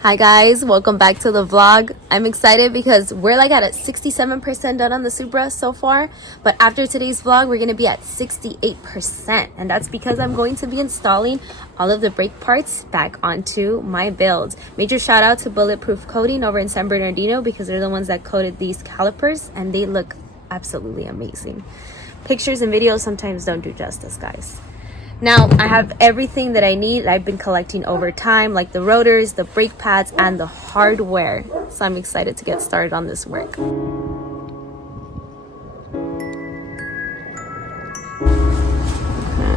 Hi guys, welcome back to the vlog. I'm excited because we're like at a 67% done on the Supra so far, but after today's vlog we're going to be at 68%, and that's because I'm going to be installing all of the brake parts back onto my build. Major shout out to Bulletproof Coating over in San Bernardino because they're the ones that coated these calipers and they look absolutely amazing. Pictures and videos sometimes don't do justice, guys. Now, I have everything that I need. I've been collecting over time, like the rotors, the brake pads, and the hardware. So I'm excited to get started on this work. And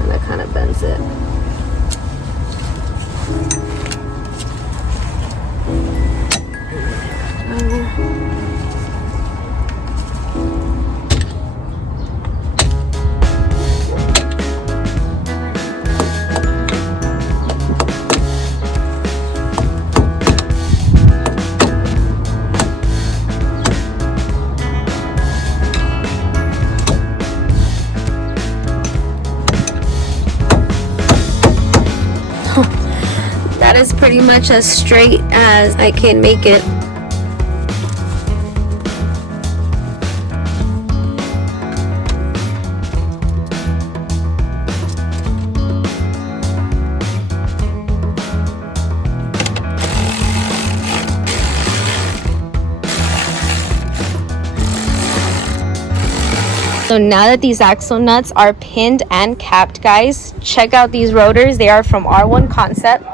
that kind of bends it. That is pretty much as straight as I can make it. So now that these axle nuts are pinned and capped, guys, check out these rotors. They are from R1 Concept.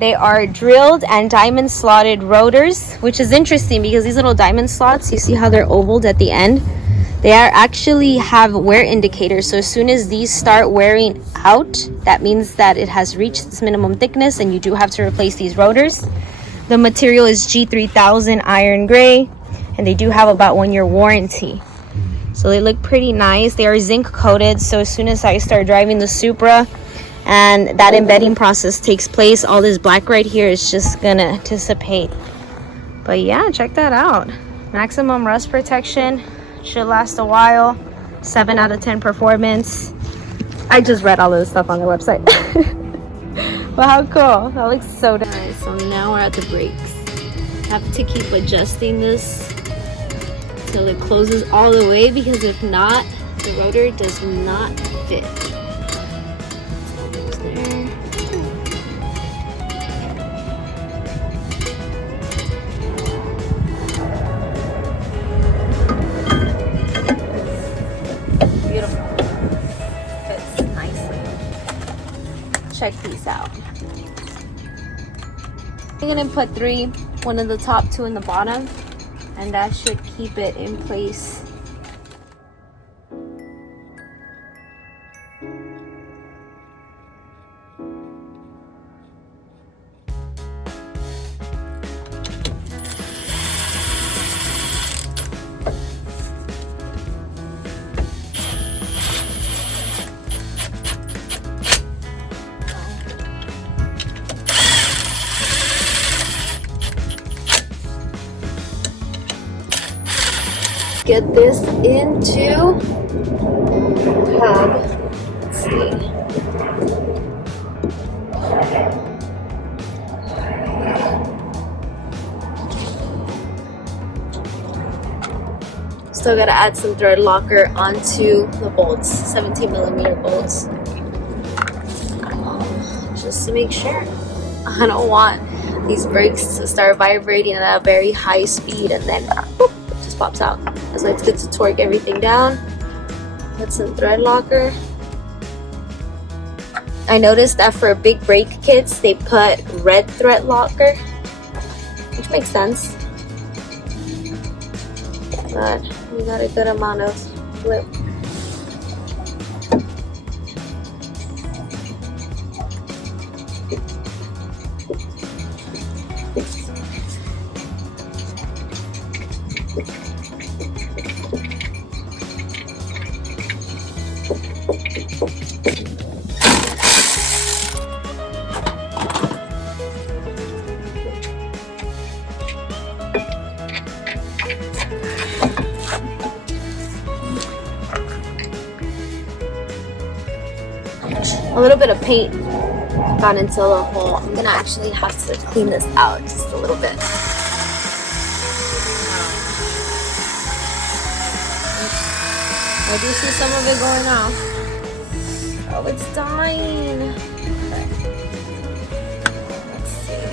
They are drilled and diamond slotted rotors, which is interesting because these little diamond slots, you see how they're ovaled at the end? They are actually have wear indicators. So as soon as these start wearing out, that means that it has reached its minimum thickness and you do have to replace these rotors. The material is G3000 iron gray, and they do have about 1 year warranty. So they look pretty nice. They are zinc coated, so as soon as I start driving the Supra and that embedding process takes place, all this black right here is just gonna dissipate. But yeah, check that out. Maximum rust protection, should last a while. 7 out of 10 performance. I just read all of this stuff on their website. But how cool, that looks so nice. So now we're at the brakes. Have to keep adjusting this till it closes all the way, because if not, the rotor does not fit. Beautiful. Fits nicely. Check these out. I'm gonna put 3, 1 in the top, 2 in the bottom, and that should keep it in place. Get this into the hub. Let's see. Still gotta add some thread locker onto the bolts, 17mm bolts, just to make sure. I don't want these brakes to start vibrating at a very high speed and then boop, it just pops out. So it's good to torque everything down. Put some thread locker. I noticed that for big brake kits, they put red thread locker, which makes sense. But we got a good amount of flip. A little bit of paint gone into a hole. I'm gonna actually have to clean this out just a little bit. I do see some of it going off. Oh, it's dying. Okay. Let's see.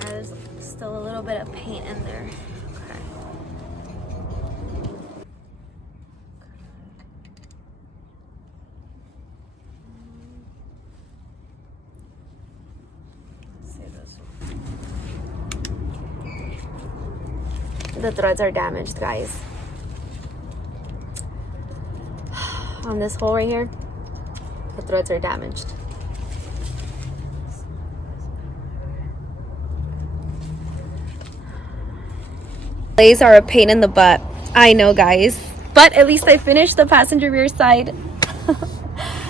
There's still a little bit of paint in there. Okay. Let's see this one. The threads are damaged, guys. On this hole right here, the threads are damaged. Delays are a pain in the butt. I know, guys. But at least I finished the passenger rear side.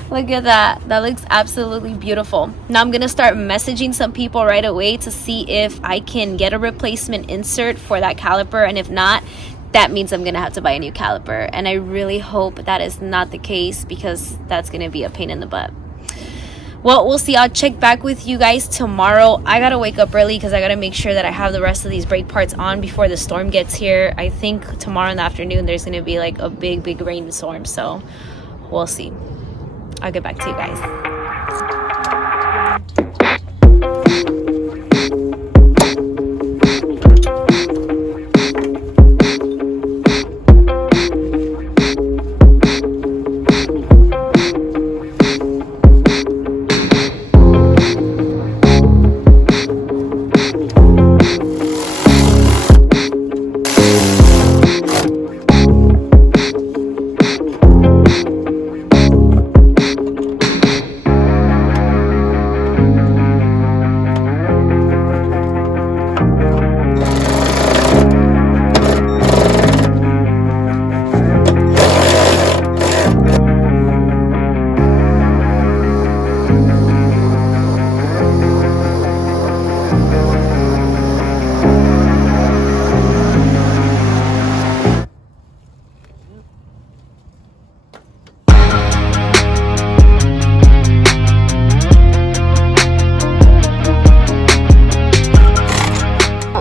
Look at that. That looks absolutely beautiful. Now I'm going to start messaging some people right away to see if I can get a replacement insert for that caliper. And if not, that means I'm going to have to buy a new caliper. And I really hope that is not the case, because that's going to be a pain in the butt. Well, we'll see. I'll check back with you guys tomorrow. I gotta wake up early because I gotta make sure that I have the rest of these brake parts on before the storm gets here. I think tomorrow in the afternoon there's gonna be like a big rainstorm, so we'll see. I'll get back to you guys.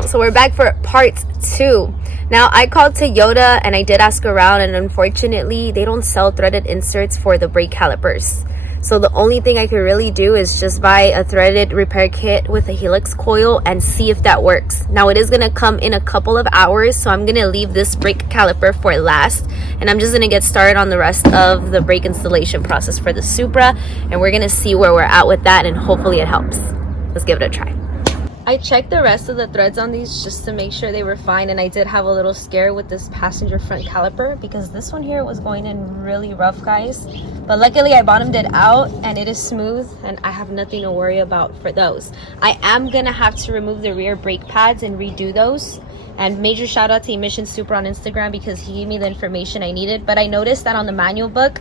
So we're back for part 2. Now I called Toyota and I did ask around, and unfortunately they don't sell threaded inserts for the brake calipers. So the only thing I could really do is just buy a threaded repair kit with a helix coil and see if that works. Now it is going to come in a couple of hours, so I'm going to leave this brake caliper for last, and I'm just going to get started on the rest of the brake installation process for the Supra, and we're going to see where we're at with that, and hopefully it helps. Let's give it a try. I checked the rest of the threads on these just to make sure they were fine, and I did have a little scare with this passenger front caliper because this one here was going in really rough, guys. But luckily I bottomed it out and it is smooth, and I have nothing to worry about for those. I am gonna have to remove the rear brake pads and redo those. And major shout out to Emissions Supra on Instagram because he gave me the information I needed. But I noticed that on the manual book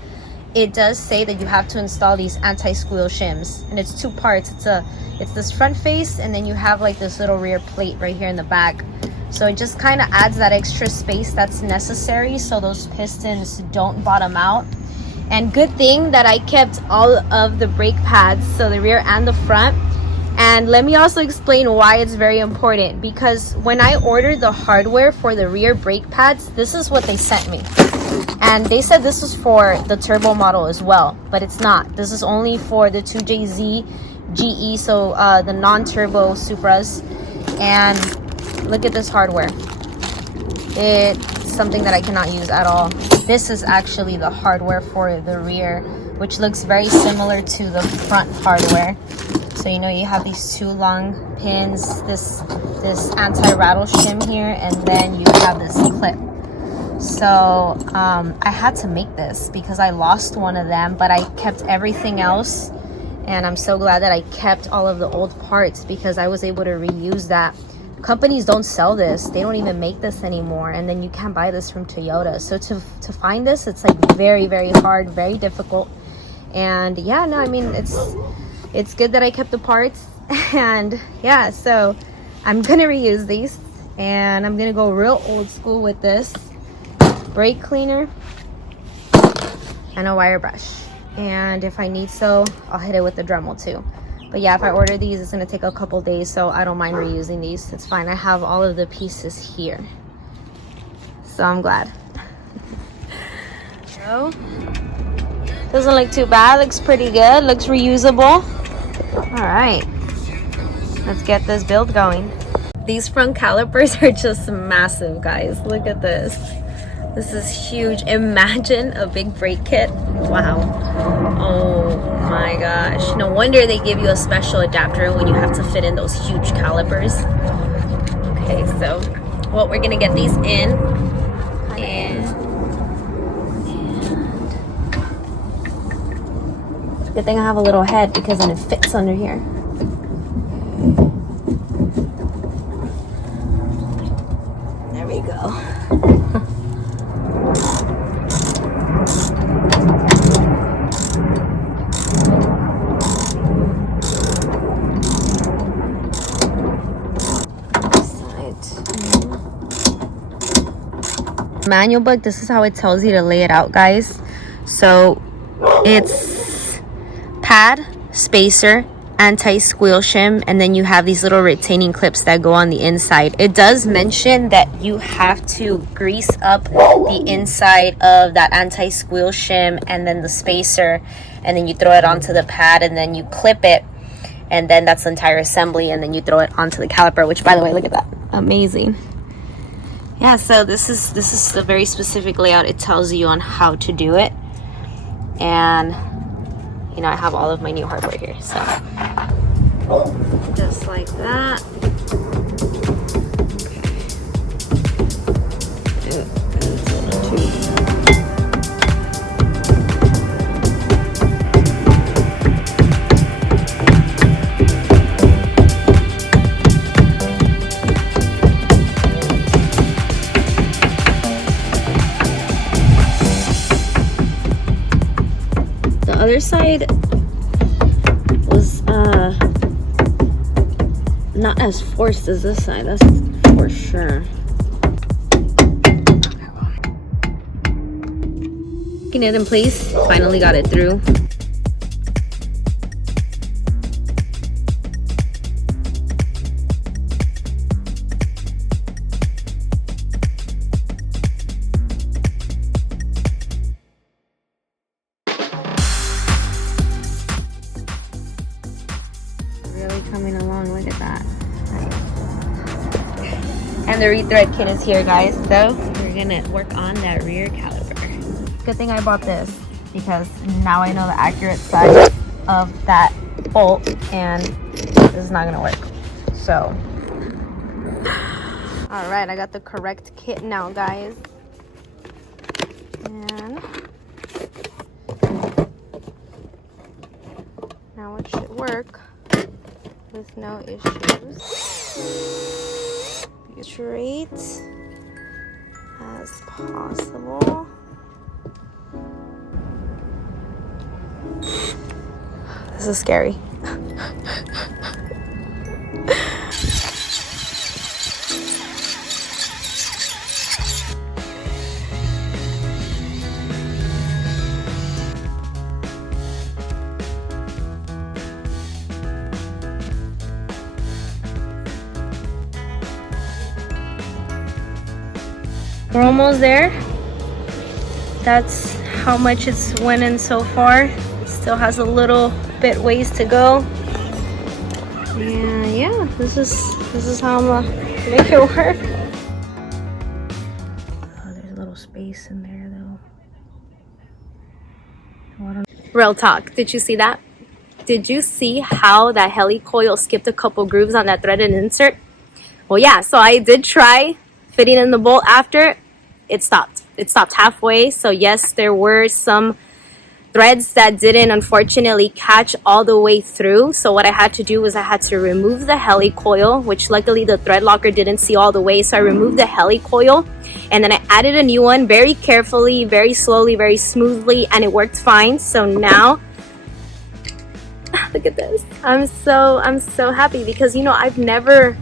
it does say that you have to install these anti-squeal shims, and it's 2 parts. It's this front face, and then you have like this little rear plate right here in the back. So it just kind of adds that extra space that's necessary so those pistons don't bottom out. And good thing that I kept all of the brake pads, so the rear and the front. And let me also explain why it's very important, because when I ordered the hardware for the rear brake pads, this is what they sent me. And they said this was for the turbo model as well, but it's not. This is only for the 2JZ GE, so the non-turbo Supras. And look at this hardware. It's something that I cannot use at all. This is actually the hardware for the rear, which looks very similar to the front hardware. So you know you have these 2 long pins, this anti-rattle shim here, and then you have this clip. So I had to make this because I lost one of them, but I kept everything else, and I'm so glad that I kept all of the old parts because I was able to reuse that. companies don't sell this. They don't even make this anymore, and then you can't buy this from Toyota. So to find this, it's like very, very hard, very difficult. And yeah, no, I mean, it's good that I kept the parts. And yeah, so I'm gonna reuse these, and I'm gonna go real old school with this brake cleaner and a wire brush. And if I need so, I'll hit it with the Dremel too. But yeah, if I order these, it's gonna take a couple days, so I don't mind reusing these. It's fine. I have all of the pieces here, so I'm glad. So doesn't look too bad. Looks pretty good. Looks reusable. All right, let's get this build going. These front calipers are just massive, guys. Look at this. This is huge. Imagine a big brake kit. Wow. Oh my gosh. No wonder they give you a special adapter when you have to fit in those huge calipers. Okay, so well, we're gonna get these in. And good thing I have a little head, because then it fits under here. There we go. Manual book, this is how it tells you to lay it out, guys. So it's pad, spacer, anti-squeal shim, and then you have these little retaining clips that go on the inside. It does mention that you have to grease up the inside of that anti-squeal shim and then the spacer, and then you throw it onto the pad, and then you clip it, and then that's the entire assembly, and then you throw it onto the caliper, which, by the way, look at that. Amazing. Yeah, so this is a very specific layout. It tells you on how to do it. And you know, I have all of my new hardware here, so just like that. Other side was not as forced as this side, that's for sure. Getting it in place, finally got it through. Coming along, look at that. And the rethread kit is here, guys, so we're gonna work on that rear caliper. Good thing I bought this, because now I know the accurate size of that bolt, and this is not gonna work. So all right, I got the correct kit now, guys, and now it should work with no issues. Straight as possible. This is scary. We're almost there. That's how much it's went in so far. Still has a little bit ways to go. And yeah, this is how I'm gonna make it work. Oh, there's a little space in there though. Real talk, did you see that? Did you see how that heli coil skipped a couple grooves on that threaded insert? Well, yeah, so I did try fitting in the bolt after. It stopped halfway. So yes, there were some threads that didn't unfortunately catch all the way through. So what I had to do was I had to remove the helicoil, which luckily the thread locker didn't see all the way. So I removed the helicoil and then I added a new one very carefully, very slowly, very smoothly, and it worked fine. So now look at this. I'm so happy because, you know, I've never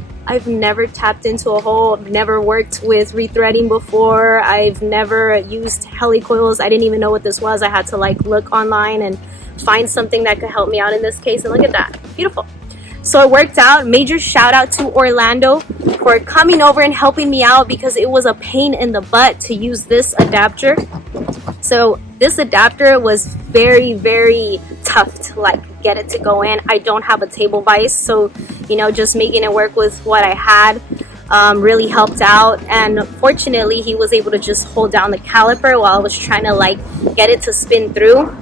tapped into a hole. I've never worked with rethreading before. I've never used helicoils. I didn't even know what this was. I had to like look online and find something that could help me out in this case. And look at that, beautiful. So it worked out. Major shout out to Orlando for coming over and helping me out because it was a pain in the butt to use this adapter. So this adapter was very tough to like get it to go in. I don't have a table vise, so you know, just making it work with what I had really helped out. And fortunately he was able to just hold down the caliper while I was trying to like get it to spin through.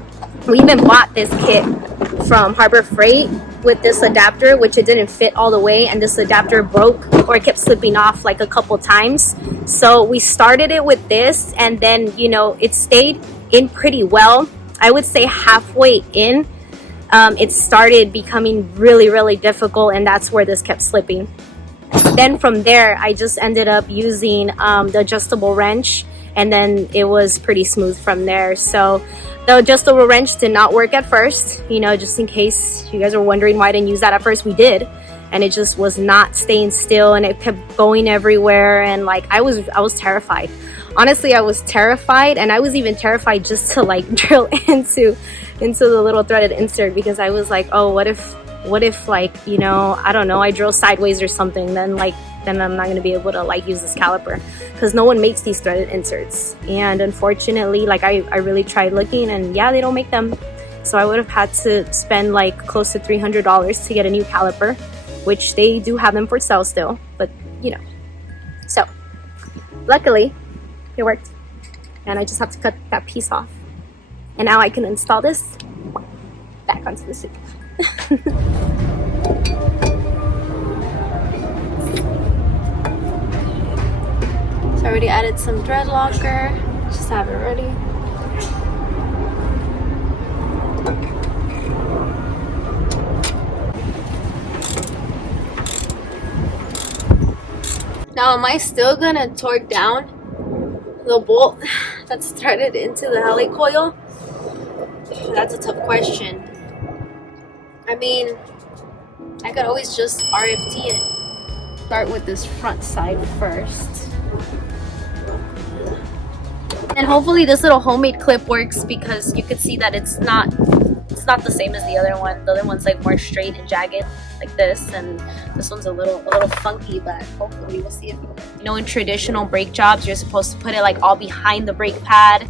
We even bought this kit from Harbor Freight with this adapter, which it didn't fit all the way, and this adapter broke or it kept slipping off like a couple times. So we started it with this, and then, you know, it stayed in pretty well. I would say halfway in it started becoming really difficult, and that's where this kept slipping. Then from there I just ended up using the adjustable wrench, and then it was pretty smooth from there. So the adjustable wrench did not work at first, you know, just in case you guys were wondering why I didn't use that at first. We did, and it just was not staying still, and it kept going everywhere, and like I was terrified. Honestly, I was terrified, and I was even terrified just to like drill into the little threaded insert, because I was like, oh, what if like, you know, I don't know, I drill sideways or something, then I'm not going to be able to like use this caliper, because no one makes these threaded inserts. And unfortunately, like I really tried looking, and yeah, they don't make them. So I would have had to spend like close to $300 to get a new caliper, which they do have them for sale still, but you know. So luckily it worked, and I just have to cut that piece off, and now I can install this back onto the Supra. So I already added some thread locker, just have it ready. Now am I still gonna torque down the bolt that's threaded into the helicoil? That's a tough question. I mean, I could always just RFT it. Start with this front side first. And hopefully this little homemade clip works, because you can see that it's not the same as the other one. The other one's like more straight and jagged like this, and this one's a little funky, but hopefully we'll see. If you know, in traditional brake jobs, you're supposed to put it like all behind the brake pad,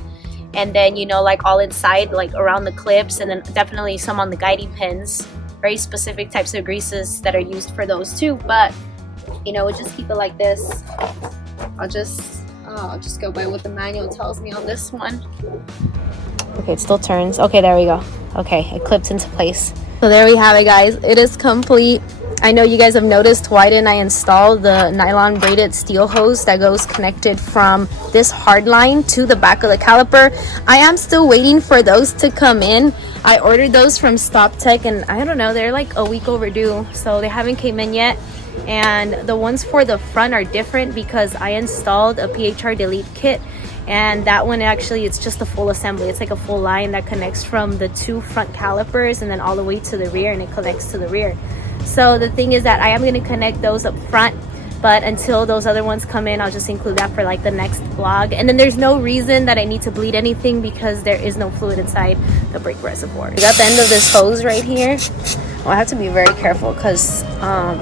and then, you know, like all inside, like around the clips, and then definitely some on the guiding pins. Very specific types of greases that are used for those too, but you know, we'll just keep it like this. I'll just go by what the manual tells me on this one. Okay, it still turns. Okay, there we go. Okay, it clipped into place. So there we have it, guys. It is complete. I know you guys have noticed, why didn't I install the nylon braided steel hose that goes connected from this hard line to the back of the caliper? I am still waiting for those to come in. I ordered those from Stop Tech, and I don't know, they're like a week overdue, so they haven't came in yet. And the ones for the front are different because I installed a PHR delete kit, and that one actually, it's just a full assembly. It's like a full line that connects from the two front calipers and then all the way to the rear, and it connects to the rear. So the thing is that I am going to connect those up front, but until those other ones come in, I'll just include that for like the next vlog. And then there's no reason that I need to bleed anything, because there is no fluid inside the brake reservoir. We got the end of this hose right here. Well, I have to be very careful, because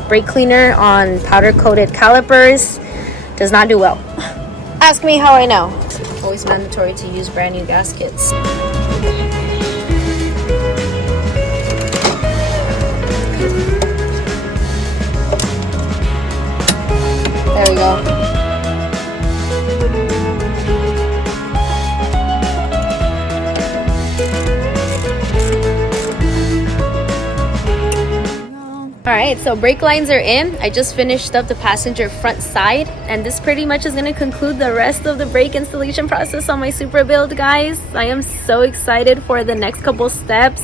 brake cleaner on powder coated calipers does not do well. Ask me how I know. Always mandatory to use brand new gaskets. There we go. All right, so brake lines are in. I just finished up the passenger front side, and this pretty much is going to conclude the rest of the brake installation process on my Supra build, guys. I am so excited for the next couple steps.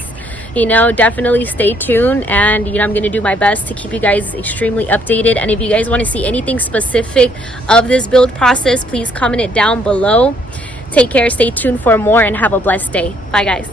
You know, definitely stay tuned, and you know, I'm going to do my best to keep you guys extremely updated. And if you guys want to see anything specific of this build process, please comment it down below. Take care, stay tuned for more, and have a blessed day. Bye, guys.